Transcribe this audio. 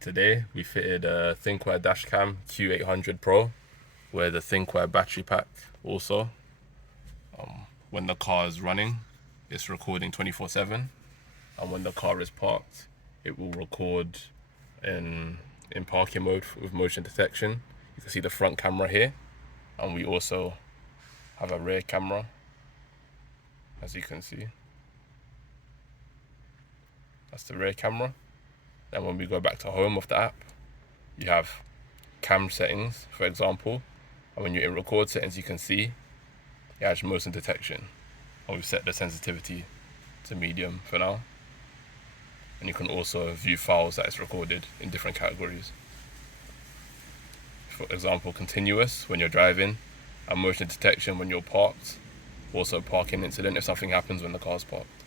Today we fitted a Thinkware Dashcam Q800 Pro with a Thinkware battery pack also. When the car is running, it's recording 24/7, and when the car is parked, it will record in parking mode with motion detection. You can see the front camera here, and we also have a rear camera, as you can see. That's the rear camera. Then when we go back to home of the app, you have cam settings, for example, and when you're in record settings, you can see it has motion detection. And we've set the sensitivity to medium for now. And you can also view files that it's recorded in different categories. For example, continuous when you're driving, and motion detection when you're parked. Also parking incident if something happens when the car's parked.